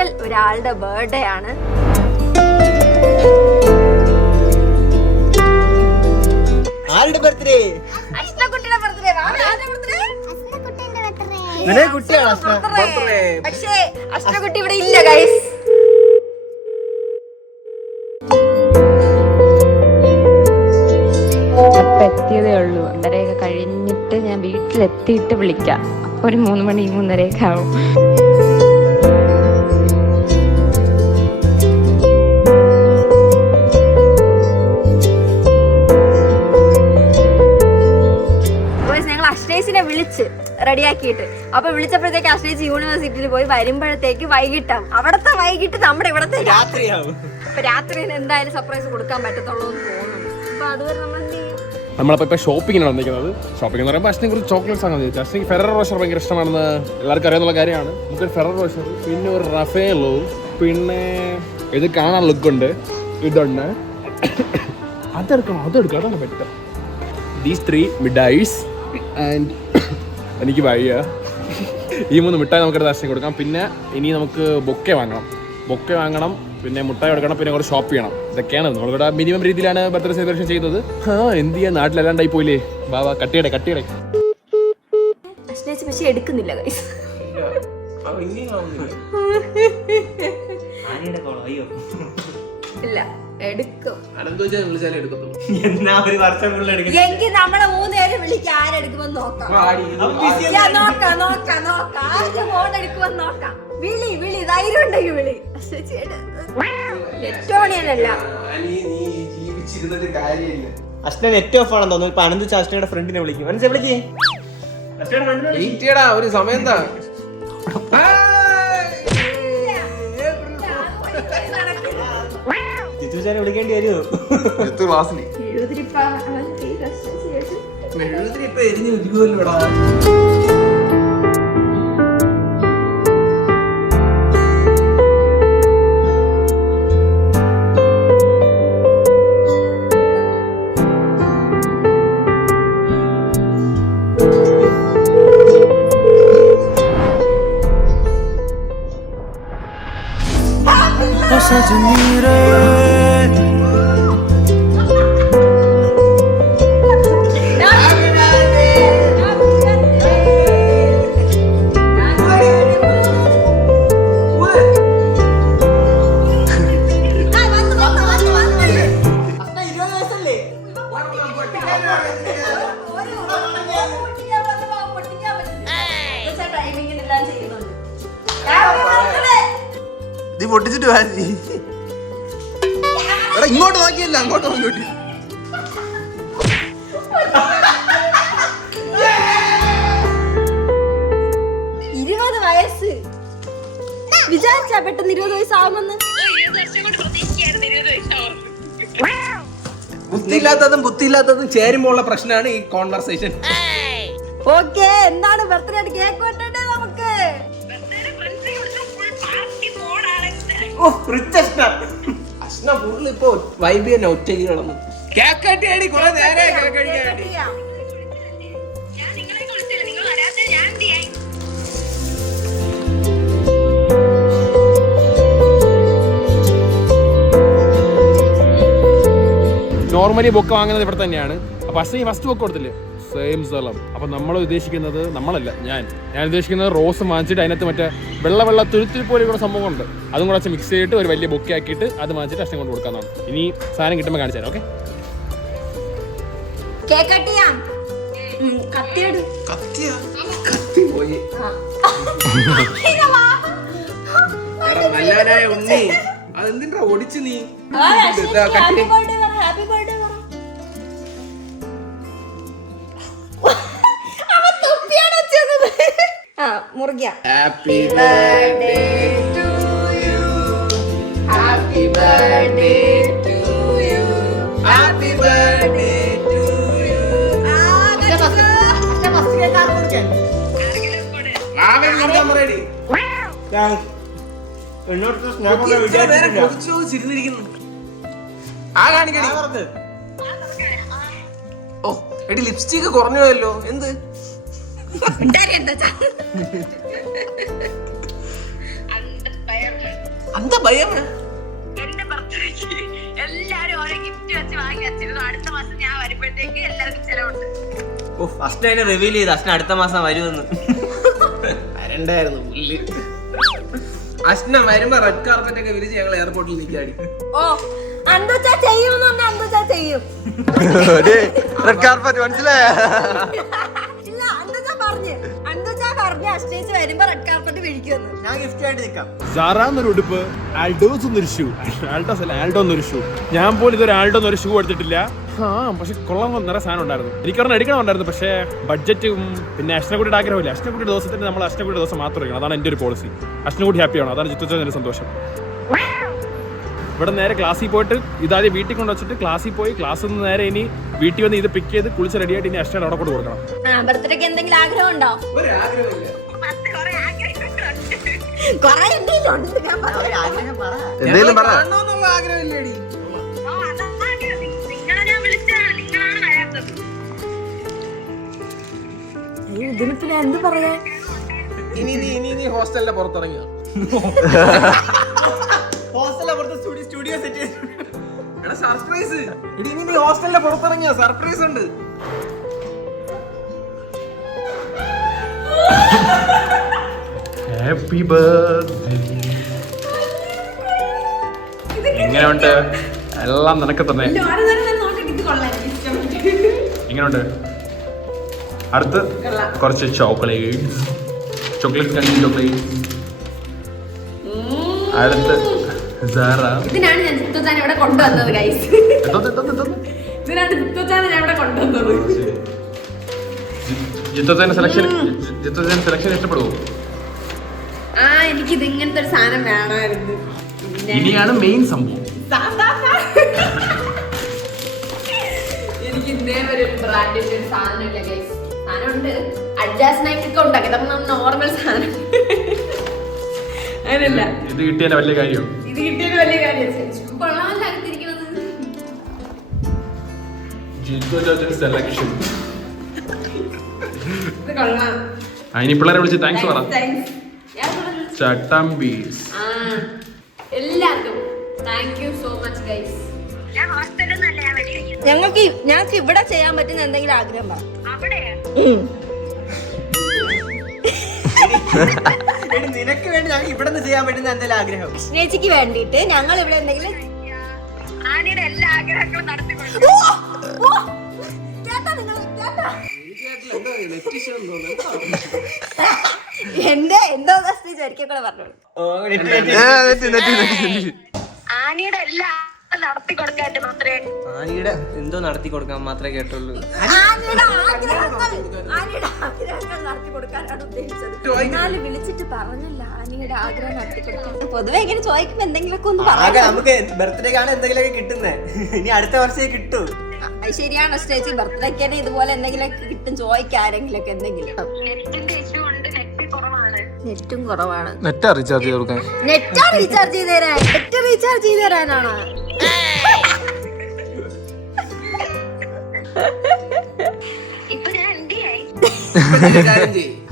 Special ഒരാളുടെ birthday ആണ്. ആരുടെ ബർത്ത്ഡേ? അശ്നക്കുട്ടിയുടെ ബർത്ത്ഡേ. പക്ഷേ അശ്നക്കുട്ടി ഇവിടെ ഇല്ല ഗൈസ്. എത്തിയതേ ഉള്ളൂ. 2:30 കഴിഞ്ഞിട്ട് ഞാൻ വീട്ടിലെത്തിയിട്ട് വിളിക്കാം. അപ്പൊ ഒരു 3 മണി 3:30 ആവും. അശ്ലേഷിനെ വിളിച്ച് റെഡിയാക്കിയിട്ട് അപ്പൊ വിളിച്ചപ്പോഴത്തേക്ക് അശ്ലേഷ് യൂണിവേഴ്സിറ്റിയിൽ പോയി വരുമ്പോഴത്തേക്ക് വൈകിട്ടാവും. അവിടത്തെ വൈകിട്ട് നമ്മുടെ ഇവിടത്തെ രാത്രിയാവും. അപ്പൊ രാത്രി എന്തായാലും സർപ്രൈസ് കൊടുക്കാൻ പറ്റത്തുള്ളൂ എന്ന് തോന്നുന്നു. അപ്പൊ അതുവരെ നമ്മൾ എന്ത് ചെയ്യും? നമ്മളിപ്പോൾ ഷോപ്പിങ്ങിനാണ് വന്നിരിക്കുന്നത്. ഷോപ്പിംഗ് എന്ന് പറയുമ്പോൾ അശ്വിനെ കുറിച്ച് ചോക്ലേറ്റ്സ് ആണ് ചോദിച്ചത്. അശ്വിന് ഫെറർ റോഷർ ഭയങ്കര ഇഷ്ടമാണെന്ന് എല്ലാവർക്കും അറിയാവുന്ന കാര്യമാണ്. നമുക്കൊരു ഫെറർ റോഷർ, പിന്നെ ഒരു റഫേലോ, പിന്നെ ഇത് കാണാൻ ലുക്കുണ്ട്, ഇതുണ്ട്, അതെടുക്കണം അതാണ് ബെറ്റർ. ദീസ് 3 മിഠായിസ് ആൻഡ് എനിക്ക് വയ്യ. ഈ 3 മിഠായി നമുക്കെടുത്ത് അശ്വിന് കൊടുക്കാം. പിന്നെ ഇനി നമുക്ക് ബൊക്കെ വാങ്ങണം, പിന്നെ മുട്ടായി കൊടുക്കണം, പിന്നെ കുറച്ച് ഷോപ്പ് ചെയ്യണം. ഇതൊക്കെയാണ് നമ്മളിവിടെ മിനിമം രീതിയിലാണ് ബർത്ത്ഡേ സെലിബ്രേഷൻ ചെയ്യുന്നത്. എന്ത് ചെയ്യാൻ, നാട്ടിലല്ലാണ്ടായി പോയില്ലേ. ബാബാ കട്ടിയടെ പക്ഷെ എടുക്കുന്നില്ല ഗൈസ്. ഇല്ല എടുക്കും. എങ്കിൽ നമ്മളെ 3 പേര് വിളിക്കാം. ആരെടുക്കുമെന്ന് നോക്കാം. ഫോൺ എടുക്കുമെന്ന് നോക്കാം. വിളി ധൈര്യം ഉണ്ടെങ്കിൽ വിളി. അശ്ന നെറ്റ് ഓഫ് ആണെന്ന് തോന്നുന്നു. ഇപ്പൊ അനന്ത് അശ്നയുടെ ഫ്രണ്ടിനെ വിളിക്കും. വിളിക്കേ ഒരു സമയം എന്താ? ജിത്തുചാനെ വിളിക്കേണ്ടി വരുമോ? ഇപ്പൊ എരിഞ്ഞു ഉരുകുമല്ലോടാ. പൊട്ടിച്ചിട്ട് ഇങ്ങോട്ട് നോക്കിയല്ല, അങ്ങോട്ട് നോക്കി. വിചാരിച്ചാ പെട്ടെന്ന് 20 വയസ്സാവുമെന്ന്. ബുദ്ധിയില്ലാത്തതും ചേരുമ്പോഴുള്ള പ്രശ്നമാണ് ഈ കോൺവെർസേഷൻ. ഓക്കേ, എന്താണ് ബർത്ത്ഡേ കേക്ക് വെട്ടണ്ടേ നമുക്ക്? അശ്ന ഫുള്ള് ഇപ്പൊ വൈബ് തന്നെ ഒറ്റയ്ക്ക് കിടന്നു. കേക്ക് കട്ടിയാടി കുറെ നേരെ കേക്ക് കടിക്കാടി. നോർമലി ബുക്ക് വാങ്ങുന്നത് ഇവിടെ തന്നെയാണ്. അപ്പൊ അശ്വിനി ഫസ്റ്റ് ബുക്ക് കൊടുത്തില്ലേ, സെയിം സ്ഥലം. അപ്പൊ നമ്മൾ ഉദ്ദേശിക്കുന്നത്, ഞാൻ ഉദ്ദേശിക്കുന്നത് റോസ് വാങ്ങിച്ചിട്ട് അതിനകത്ത് മറ്റേ വെള്ള തുരുത്തിൽ പോലെയുള്ള സംഭവം ഉണ്ട്. അതും കൂടെ മിക്സ് ചെയ്തിട്ട് ഒരു വലിയ ബൊക്കെ ആക്കിയിട്ട് അത് വാങ്ങിച്ചിട്ട് അശ്വിനി കൊണ്ട് കൊടുക്കാന്നാണ്. ഇനി സാധനം കിട്ടുമ്പോൾ കാണിച്ചു തരാം. ഓക്കെ, നല്ലവനായ ഉണ്ണി, അതെന്തിനാ ഓടിച്ചു നീ? മുറുകിയ happy birthday to you, happy birthday to you, happy birthday to you. ഓ എടി ലിപ്സ്റ്റിക് കുറഞ്ഞു പോയല്ലോ. എന്ത് എന്താ ഭയം? എന്റെ ബർത്ത്ഡേക്ക് എല്ലാരും ഓരോ ഗിഫ്റ്റ് വെച്ച് വാങ്ങി വെച്ചിരുന്നു. അടുത്ത മാസം ഞാൻ വരുമ്പോഴത്തേക്ക് എല്ലാവർക്കും ചെലവുണ്ട്. ഫസ്റ്റ് അതിനെ റിവീൽ ചെയ്ത് അശ്ന അടുത്ത മാസം വരുമെന്ന്. വരണ്ടായിരുന്നു പുല്ല്. അശ്ന വരുമ്പോ റെഡ് കാർപ്പറ്റ് ഒക്കെ വിരിച്ച് ഞങ്ങൾ എയർപോർട്ടിൽ നിൽക്കാടി. ഓ അന്തോച്ചാ ചെയ്യുമെന്ന് പറഞ്ഞാൽ അന്തോച്ചാ ചെയ്യും. റെഡ് കാർപ്പറ്റ് മനസ്സിലായ? ഇല്ല അന്തോച്ചാ പറഞ്ഞ് അസ്റ്റേജ് വരുമ്പോ റെഡ് കാർപ്പറ്റ് വിരിക്കുമെന്ന്. ഞാൻ ഗിഫ്റ്റ് ആയിട്ട് നിൽക്കാം. സാറാ എന്നൊരു ഉടുപ്പ്, ആൽഡോസ് എന്നൊരു ഷൂ, ആൽഡോസ് അല്ല ആൽഡോ എന്നൊരു ഷൂ. ഞാൻ പോലും ഇതൊരു ആൽഡോ എന്നൊരു ഷൂ എടുത്തിട്ടില്ല. പക്ഷെ കൊള്ളാൻ നിറയെ സാധനം ഉണ്ടായിരുന്നു. എനിക്കൊരെണ്ണം എടുക്കണമുണ്ടായിരുന്നു, പക്ഷേ ബഡ്ജറ്റും പിന്നെ അശ്നക്കുട്ടിയുടെ ആഗ്രഹമില്ല. അശ്നക്കുട്ടിയുടെ ദിവസത്തിന് നമ്മൾ അശ്നക്കുട്ടിയുടെ ദിവസം മാത്രം എടുക്കണം. അതാണ് എൻ്റെ ഒരു പോളിസി. അശ്നക്കുട്ടി ഹാപ്പിയാണ്, അതാണ് ജിത്തുച്ചേട്ടൻ്റെ സന്തോഷം. ഇവിടെ നേരെ ക്ലാസ്സിൽ പോയിട്ട് ഇതാദ്യം വീട്ടിൽ കൊണ്ട് വെച്ചിട്ട് ക്ലാസ്സിൽ പോയി, ക്ലാസ്സിൽ നിന്ന് നേരെ ഇനി വീട്ടിൽ വന്ന് ഇത് പിക്ക് ചെയ്ത് കുളിച്ച് റെഡിയായിട്ട് ഇനി അശ്നയുടെ അവിടെ കൊണ്ട് കൊടുക്കണം. ബർത്ത്ഡേക്ക് എന്തെങ്കിലും ആഗ്രഹം ഉണ്ടോ? എന്തെങ്കിലും പറ. ആഗ്രഹമില്ലേടി? ഇതിന് പിന്നെ എന്ത് പറയാ? ഇനി ഹോസ്റ്റലിന്റെ പുറത്തിറങ്ങിയ ഹോസ്റ്റലിന്റെ പുറത്ത് സ്റ്റുഡിയോ സെറ്റ് ചെയ്ത് സർപ്രൈസ്. ഇനി നീ ഹോസ്റ്റലിന്റെ പുറത്തിറങ്ങിയ സർപ്രൈസ് ഉണ്ട്. Happy birthday. എങ്ങനെയുണ്ട്? എല്ലാം നിനക്ക് തന്നെ. എങ്ങനെയുണ്ട്? അടുത്ത് കുറച്ച് ചോക്ലേറ്റ് കഞ്ഞി ചോക്ലേറ്റ്. അടുത്ത് ഇതിനാണ് ഞാൻ ജിത്തുച്ചാൻ ഇവിടെ കൊണ്ടുവന്നത് ഗൈസ്. ഇതിനാണ് ജിത്തുച്ചാൻ ഞാൻ ഇവിടെ കൊണ്ടുവന്നത്. ജിത്തുച്ചാൻ സെലക്ഷൻ ഇഷ്ടപ്പെടുവോ? എനിക്ക് ഇത് ഇങ്ങനത്തെ ഒരു സാധനം വേണമായിരുന്നു. ഇനിയാണ് മെയിൻ സംഭവം. എനിക്ക് ഇതേവരെ ഒരു ബ്രാൻഡിന്റെ ഒരു സാധനം ഇല്ല ഗൈസ്. സാധനമുണ്ട്, അഡ്ജാസ്റ്റ് നൈക്കൊക്കെ ഉണ്ടാക്കി, നമ്മൾ നോർമൽ സാധനം അങ്ങനല്ല. ഇത് കിട്ടിയാൽ വലിയ കാര്യം. ഇത് കിട്ടിയത് വലിയ കാര്യം. കൊള്ളാമല്ല അകത്തിരിക്കണത്. സെലക്ഷൻ ഇത് കൊള്ളാം. അതിന് പിള്ളേരെ വിളിച്ച് താങ്ക്സ് പറ. ചട്ടമ്പീസ് എല്ലാവർക്കും thank you so much guys. ഞങ്ങൾക്ക് ഇവിടെ ചെയ്യാൻ പറ്റുന്ന എന്തെങ്കിലും ആഗ്രഹം പറ. നിനക്ക് വേണ്ടി ഞങ്ങൾ ഇവിടെ നിന്ന് ചെയ്യാൻ പറ്റുന്ന എന്തെങ്കിലും ആഗ്രഹം? സ്നേഹിക്ക് വേണ്ടിട്ട് ഞങ്ങൾ ഇവിടെ എന്തെങ്കിലും എല്ലാ ആഗ്രഹങ്ങളും നടത്തി. എന്റെ എന്തോ ഒരിക്കൽ കൂടെ പറഞ്ഞോളൂ. ആനിയുടെ എല്ലാ നടത്തി കൊടുക്കാൻ മാത്രമേ ആനിയുടെ എന്തോ നടത്തി കൊടുക്കാൻ മാത്രമേ കേട്ടുള്ളൂ. ആനിയുടെ ആഗ്രഹങ്ങൾ നടത്തി കൊടുക്കാനാണ് ഉദ്ദേശിച്ചത്. എന്നാലും വിളിച്ചിട്ട് പറഞ്ഞില്ല ആനിയുടെ ആഗ്രഹം നടത്തി കൊടുക്കാൻ. പൊതുവെ ഇങ്ങനെ ചോദിക്കുമ്പോ എന്തെങ്കിലുമൊക്കെ ഒന്ന് പറയാം. നമുക്ക് ബർത്ത്ഡേക്കാണ് എന്തെങ്കിലുമൊക്കെ കിട്ടുന്നേ. ഇനി അടുത്ത വർഷമേ കിട്ടൂ. അത് ശരിയാണ് ചേച്ചി. ബർത്ത്ഡേക്ക് തന്നെ ഇതുപോലെ എന്തെങ്കിലുമൊക്കെ കിട്ടും. ചോദിക്കാം ആരെങ്കിലൊക്കെ എന്തെങ്കിലും. നെറ്റും കുറവാണ്. നെറ്റാ റീചാർജ് ചെയ്ത് കൊടുക്കാൻ. നെറ്റാ റീചാർജ് ചെയ്ത് തരാൻ. നെറ്റ് റീചാർജ് ചെയ്ത് തരാനാണോ?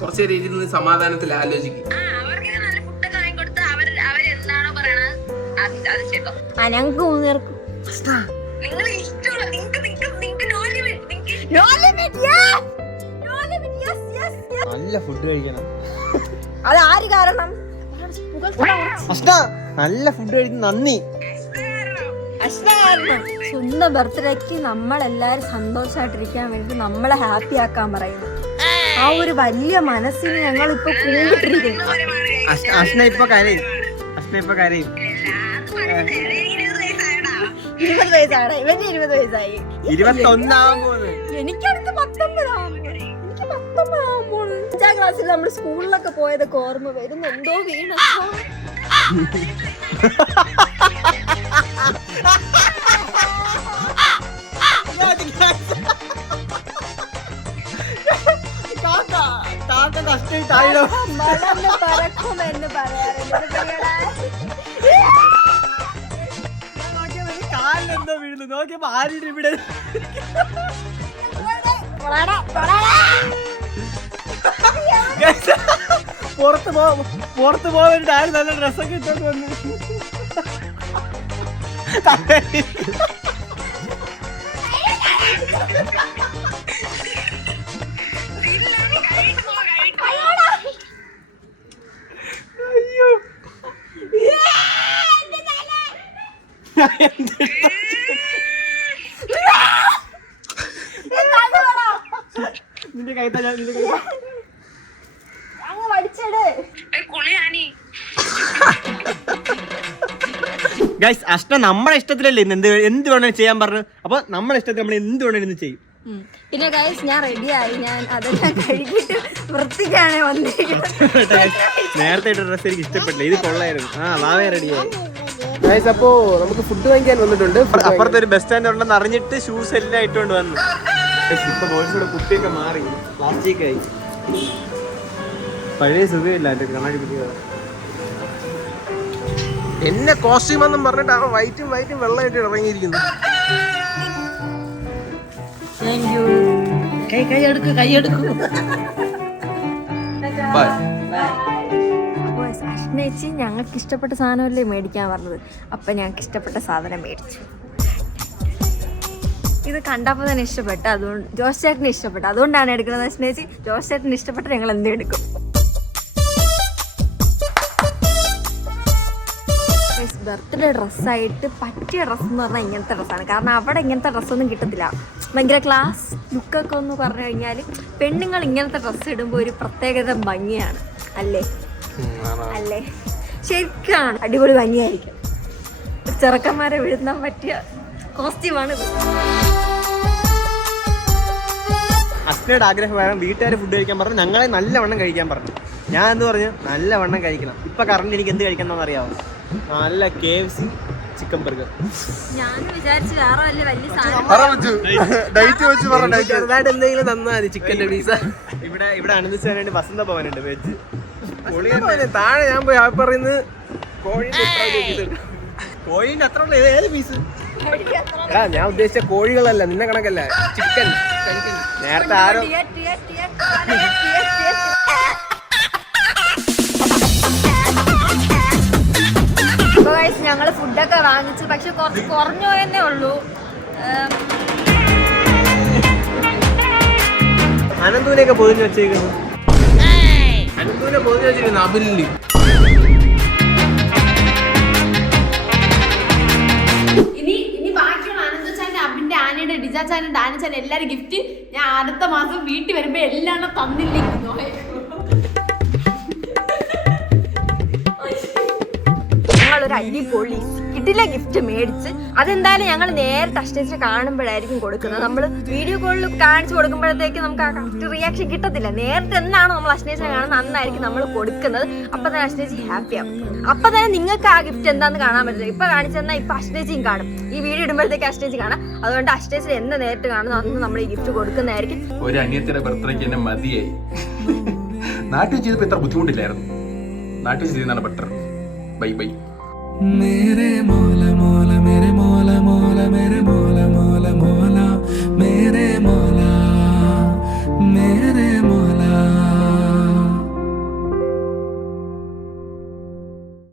കുറച്ച് രീതിയിൽ നിന്ന് സമാധാനത്തിൽ ആലോചിക്കും. ഞങ്ങൾക്ക് മൂന്നുപേർക്കും നല്ല ഫുഡ് കഴിക്കണം. അത് ആര് കാരണം? നല്ല ഫുഡ് കഴിക്കുന്ന നന്ദി. സ്വന്തം ബർത്ത്ഡേക്ക് നമ്മളെല്ലാരും സന്തോഷമായിട്ടിരിക്കാൻ വേണ്ടി നമ്മളെ ഹാപ്പി ആക്കാൻ പറയുന്നു. ആ ഒരു വലിയ മനസ്സിന് ഞങ്ങൾ ഇപ്പൊ കൂടിട്ടിരിക്കുന്നു. അശ്ന ഇപ്പൊ കരയും. 20 വയസ്സാണ്. ഇവന് 20 വയസ്സായി. 21 ആവാൻ പോകുന്നു. എനിക്കടുത്ത് 19 ആവാൻ പോണു. 5ാം ക്ലാസ്സിൽ നമ്മൾ സ്കൂളിലൊക്കെ പോയതൊക്കെ ഓർമ്മ വരുന്നു. എന്തോ വീണ പറക്കുമെന്ന് പറയാറുണ്ട്. കാലിലെന്തോ വീഴുന്നു. നോക്കിയപ്പോ ആരും ഇവിടെ പുറത്ത് പോകാൻ വേണ്ടിട്ട് ആരും നല്ല ഡ്രസ്സൊക്കെ ഇട്ടോണ്ട് വന്നു. നിന്റെ കൈത്താ ഞാൻ നിന്റെ കൈ അങ്ങ് വടിച്ചെട്. ഗൈസ് അഷ്ട നമ്മുടെ ഇഷ്ടത്തിലല്ലേ ഇന്ന് എന്ത് വേണമെങ്കിലും ചെയ്യാൻ പറഞ്ഞു. അപ്പൊ നമ്മുടെ ഇഷ്ടത്തിൽ നമ്മൾ എന്ത് വേണമെങ്കിലും ഇന്ന് ചെയ്യും. പിന്നെ ഗൈസ് ഞാൻ റെഡിയായി. ഞാൻ അതെല്ലാം കഴുകിയിട്ട് വൃത്തിക്കാണ് വന്നിരിക്കുന്നത്. നേരത്തെ ഇട്ട ഡ്രസ് എനിക്ക് ഇഷ്ടപ്പെട്ടില്ല. ഇത് കൊള്ളായിരുന്നു. വാവേ റെഡിയായി. ഗൈസ് അപ്പോ നമുക്ക് ഫുഡ് വാങ്ങിക്കാൻ വന്നിട്ടുണ്ട്. അപ്പുറത്ത് ഒരു ബസ് സ്റ്റാൻഡ് ഉണ്ടെന്ന് അറിഞ്ഞിട്ട് ഷൂസ് എല്ലാം ഇട്ടുകൊണ്ട് വന്നു. ഇപ്പൊ ബോയ്സിയുടെ കുപ്പിയൊക്കെ മാറി പ്ലാസ്റ്റിക് ആയി. പഴയ സുഖമില്ല എന്റെ കണ്ണാടി പിടിക്കുക. എന്നെ കോസ്റ്റ്യൂം എന്നും പറഞ്ഞിട്ട് അവൻ വൈറ്റും വെള്ളമായിട്ട് ഇറങ്ങിയിരിക്കുന്നു. അശ്നേച്ചി ഞങ്ങൾക്ക് ഇഷ്ടപ്പെട്ട സാധനമല്ലേ മേടിക്കാൻ പറഞ്ഞത്. അപ്പൊ ഞങ്ങൾക്ക് ഇഷ്ടപ്പെട്ട സാധനം മേടിച്ചു. ഇത് കണ്ടപ്പോൾ തന്നെ ഇഷ്ടപ്പെട്ടു. അതുകൊണ്ട് ജോസ് ചേട്ടന് ഇഷ്ടപ്പെട്ടു. അതുകൊണ്ടാണ് എടുക്കുന്നത്. അശ്നേച്ചി ജോസ് ചേട്ടന് ഇഷ്ടപ്പെട്ട് ഞങ്ങൾ എന്തും എടുക്കും. ബർത്ത്ഡേ ഡ്രസ്സായിട്ട് പറ്റിയ ഡ്രസ്സ് എന്ന് പറഞ്ഞാൽ ഇങ്ങനത്തെ ഡ്രസ്സാണ്. കാരണം അവിടെ ഇങ്ങനത്തെ ഡ്രസ്സൊന്നും കിട്ടത്തില്ല. ഭയങ്കര ക്ലാസ് ലുക്കൊക്കെ ഒന്ന് പറഞ്ഞു കഴിഞ്ഞാൽ പെണ്ണുങ്ങൾ ഇങ്ങനത്തെ ഡ്രസ്സ് ഇടുമ്പോൾ ഒരു പ്രത്യേകത ഭംഗിയാണ്. അല്ലേ അല്ലേ? ശരിക്കാണ്. അടിപൊളി ഭംഗിയായിരിക്കും. ചെറുക്കന്മാരെ വിഴുന്നാൻ പറ്റിയ കോസ്റ്റ്യൂമാണിത്. അസ്നയുടെ ആഗ്രഹം വീട്ടുകാരെ ഫുഡ് കഴിക്കാൻ പറഞ്ഞു. ഞങ്ങളെ നല്ലവണ്ണം കഴിക്കാൻ പറഞ്ഞു. ഞാൻ എന്ത് പറഞ്ഞു? നല്ലവണ്ണം കഴിക്കണം. ഇപ്പൊ കറണ്ട് എനിക്ക് എന്ത് കഴിക്കണം അറിയാമോ? നല്ല KFC ചിക്കൻ ബർഗർ. ഞാൻ വിചാരിച്ചു വേറെ വലിയ ചെറുതായിട്ട് എന്തെങ്കിലും തന്നാ മതി. ചിക്കൻ്റെ പീസ ഇവിടെ അനുദിച്ചാൻ വേണ്ടി വസന്ത ഭവനുണ്ട് വെജ്. താഴെ ഞാൻ പോയി പറയുന്നത് കോഴിന്റെ അത്ര ഉള്ള ഏത് പീസ്? ഞാൻ ഉദ്ദേശിച്ച കോഴികളല്ല, നിന്നെ കണക്കല്ല, ചിക്കൻ. നേരത്തെ ആരോ ഞങ്ങള് ഫുഡൊക്കെ വാങ്ങിച്ചു. പക്ഷെ കുറച്ച് കുറഞ്ഞു പോയെന്നേ ഉള്ളൂ. അനന്തൂനെയൊക്കെ പൊതിഞ്ഞു വെച്ചേക്കുന്നു. അനന്തൂനെ പൊതിഞ്ഞു വെച്ചിരിക്കുന്നു അബിലി. ഇനി ബാക്കിയുള്ള അനന്തച്ചാന്റെ അബിന്റെ ആനയുടെ ഡിജാച്ചാന്റെ ഡാനച്ചാന്റെ എല്ലാരും ഗിഫ്റ്റ് ഞാൻ അടുത്ത മാസം വീട്ടിൽ വരുമ്പോ എല്ലാം തന്നിരിക്കുന്നു. ഞങ്ങളൊരു അടിപൊളി കിട്ടില്ല ഗിഫ്റ്റ് മേടിച്ച് അതെന്തായാലും ഞങ്ങൾ നേരിട്ട് അശ്നേച്ചിനെ കാണുമ്പോഴായിരിക്കും കൊടുക്കുന്നത്. നമ്മൾ വീഡിയോ കോളിൽ കാണിച്ചു കൊടുക്കുമ്പോഴത്തേക്ക് നമുക്ക് ആ കറക്റ്റ് റിയാക്ഷൻ കിട്ടത്തില്ല. നേരിട്ട് എന്നാണ് നമ്മൾ അശ്നേച്ചിനെ കാണുന്നത് അന്നായിരിക്കും നമ്മൾ കൊടുക്കുന്നത്. അപ്പൊ തന്നെ അശ്നേച്ചി ഹാപ്പിയാവും. അപ്പൊ തന്നെ നിങ്ങൾക്ക് ആ ഗിഫ്റ്റ് എന്താണെന്ന് കാണാൻ പറ്റില്ല. ഇപ്പൊ കാണിച്ചു തന്നാൽ ഇപ്പൊ അശ്നേച്ചിയും കാണും. ഈ വീഡിയോ ഇടുമ്പോഴത്തേക്ക് അശ്നേച്ചി കാണാം. അതുകൊണ്ട് അശ്നേച്ചി എന്ന് നേരിട്ട് കാണുന്നു അന്ന് നമ്മൾ ഈ ഗിഫ്റ്റ് കൊടുക്കുന്നതായിരിക്കും. ഒരു അനിയത്തിയുടെ ബർത്ത്ഡേക്ക് എന്നെ മതിയായി. നാട്ടിൽ ചെയ്തപ്പോൾ ഇത്ര ബുദ്ധിമുട്ടില്ലായിരുന്നു. നാട്ടിൽ ചെയ്യുന്നതാണ് ബെറ്റർ. Bye bye. मेरे मौला मौला मेरे मौला मौला मेरे मौला